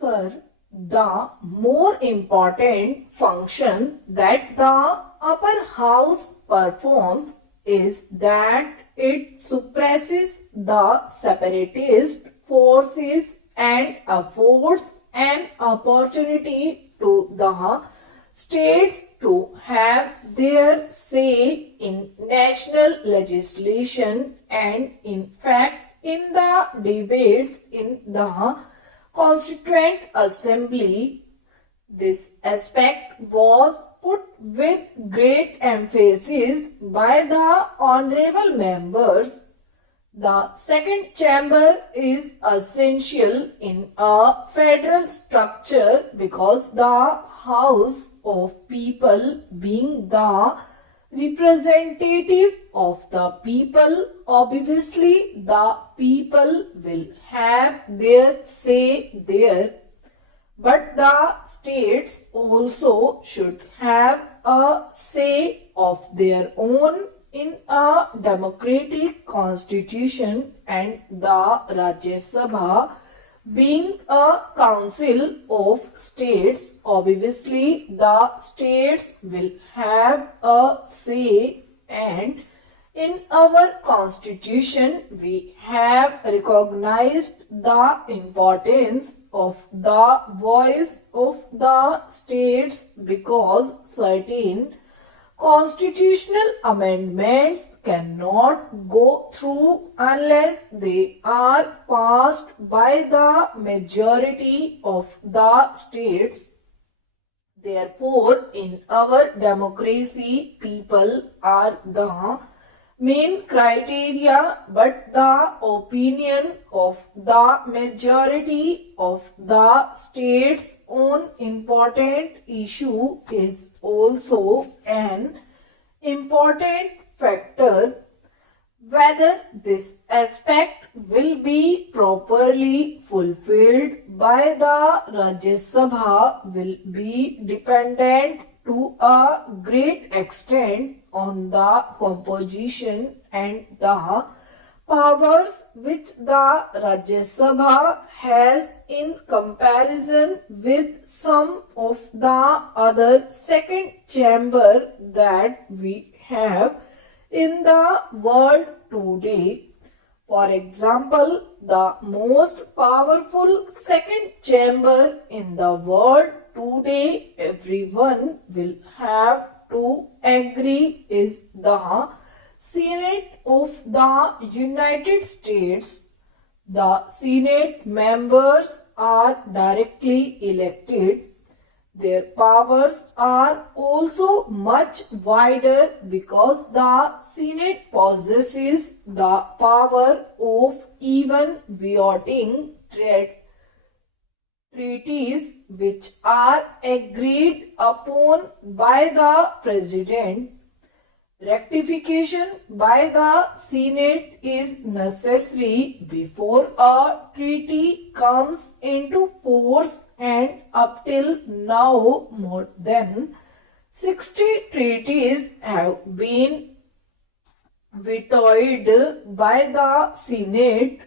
Sir, the more important function that the upper house performs is that it suppresses the separatist forces and affords an opportunity to the states to have their say in national legislation and in fact in the debates in the Constituent Assembly. This aspect was put with great emphasis by the honorable members. The second chamber is essential in a federal structure because the House of People, being the representative of the people, obviously the people will have their say there. But the states also should have a say of their own in a democratic constitution, and the Rajya Sabha, being a council of states, obviously the states will have a say, and in our constitution we have recognized the importance of the voice of the states because certain constitutional amendments cannot go through unless they are passed by the majority of the states. Therefore, in our democracy, people are the main criteria, but the opinion of the majority of the states on important issue is also an important factor. Whether this aspect will be properly fulfilled by the Rajya Sabha will be dependent to a great extent on the composition and the powers which the Rajya Sabha has in comparison with some of the other second chamber that we have in the world today. For example, the most powerful second chamber in the world today, everyone will have to agree, is the Senate of the United States. The Senate members are directly elected. Their powers are also much wider because the Senate possesses the power of even vetoing treaties which are agreed upon by the President. Rectification by the Senate is necessary before a treaty comes into force, and up till now more than 60 treaties have been vetoed by the Senate.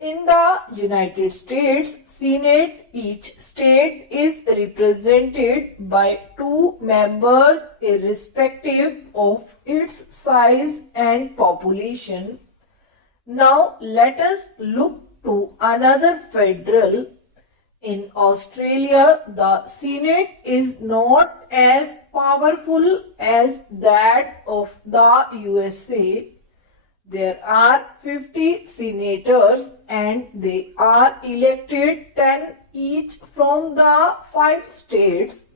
In the United States Senate, each state is represented by 2 members irrespective of its size and population. Now let us look to another federal. In Australia, the Senate is not as powerful as that of the USA. There are 50 senators and they are elected 10 each from the 5 states.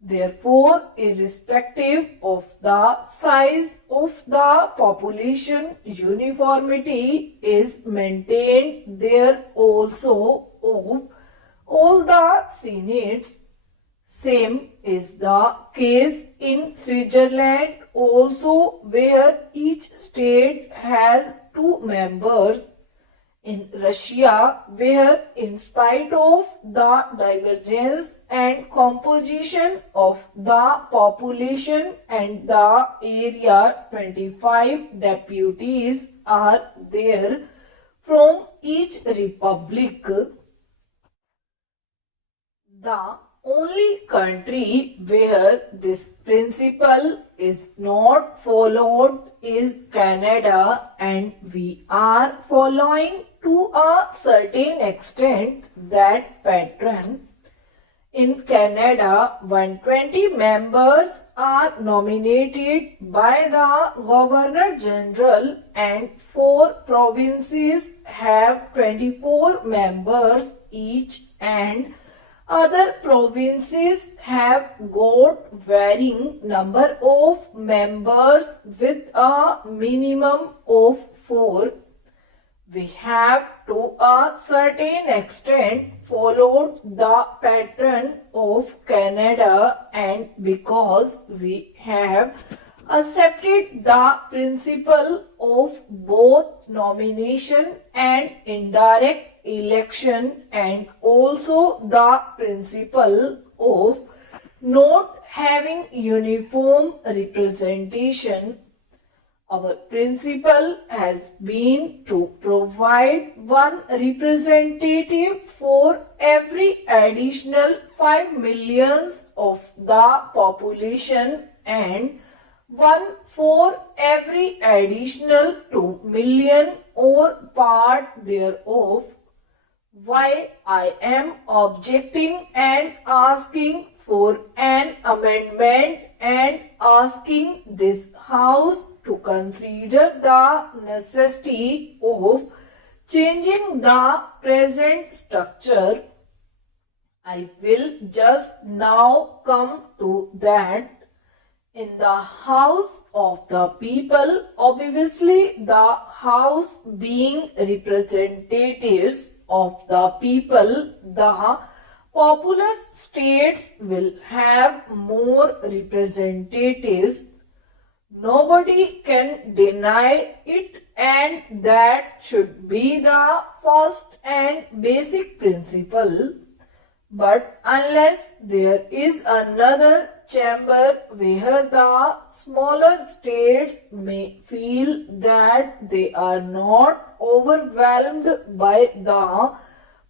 Therefore, irrespective of the size of the population, uniformity is maintained there also of all the senates. Same is the case in Switzerland also, where each state has 2 members. In Russia, where in spite of the divergence and composition of the population and the area, 25 deputies are there from each republic. The only country where this principle is not followed is Canada, and we are following to a certain extent that pattern. In Canada, 120 members are nominated by the Governor General, and 4 provinces have 24 members each, and other provinces have got varying number of members with a minimum of 4. We have to a certain extent followed the pattern of Canada, and because we have accepted the principle of both nomination and indirect election, and also the principle of not having uniform representation, our principle has been to provide one representative for every additional 5 millions of the population and one for every additional 2 million or part thereof. Why I am objecting and asking for an amendment and asking this House to consider the necessity of changing the present structure. I will just now come to that. In the House of the People, obviously the House being representatives of the people, the populous states will have more representatives. Nobody can deny it, and that should be the first and basic principle. But unless there is another chamber where the smaller states may feel that they are not overwhelmed by the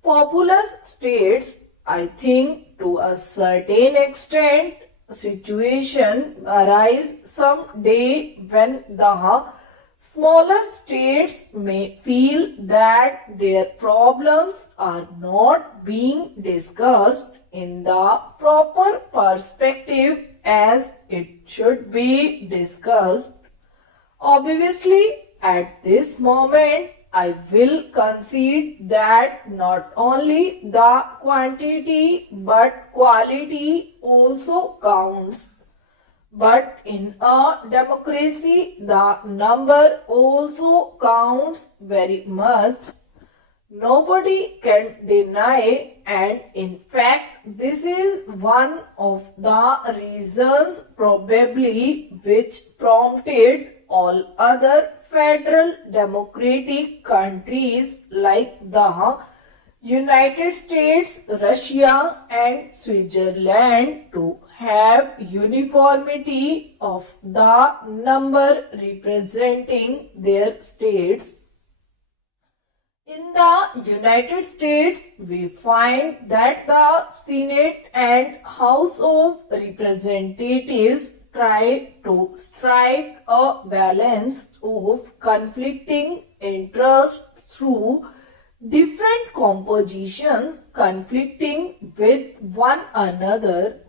populous states, I think to a certain extent situation arise some day when the smaller states may feel that their problems are not being discussed in the proper perspective as it should be discussed. Obviously, at this moment, I will concede that not only the quantity but quality also counts. But in a democracy, the number also counts very much. Nobody can deny, and in fact, this is one of the reasons probably which prompted all other federal democratic countries like the United States, Russia, and Switzerland to have uniformity of the number representing their states. In the United States, we find that the Senate and House of Representatives try to strike a balance of conflicting interests through different compositions conflicting with one another.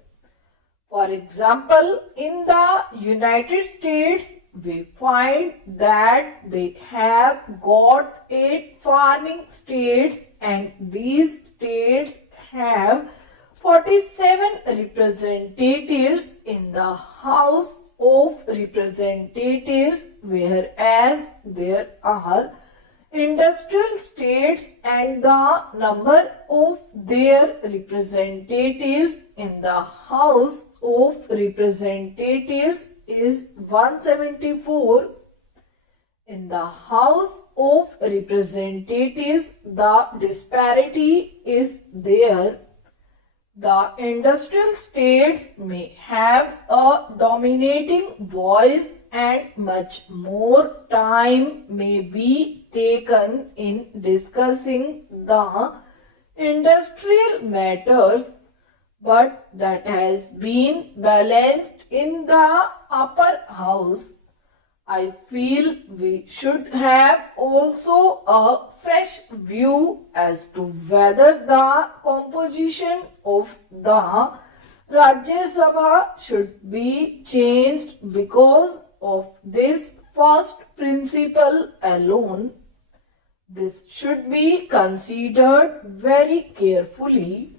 For example, in the United States, we find that they have got 8 farming states, and these states have 47 representatives in the House of Representatives, whereas there are industrial states and the number of their representatives in the House of Representatives is 174. In the House of Representatives, the disparity is there. The industrial states may have a dominating voice, and much more time may be taken in discussing the industrial matters. but that has been balanced in the upper house. I feel we should have also a fresh view as to whether the composition of the Rajya Sabha should be changed because of this first principle alone. This should be considered very carefully.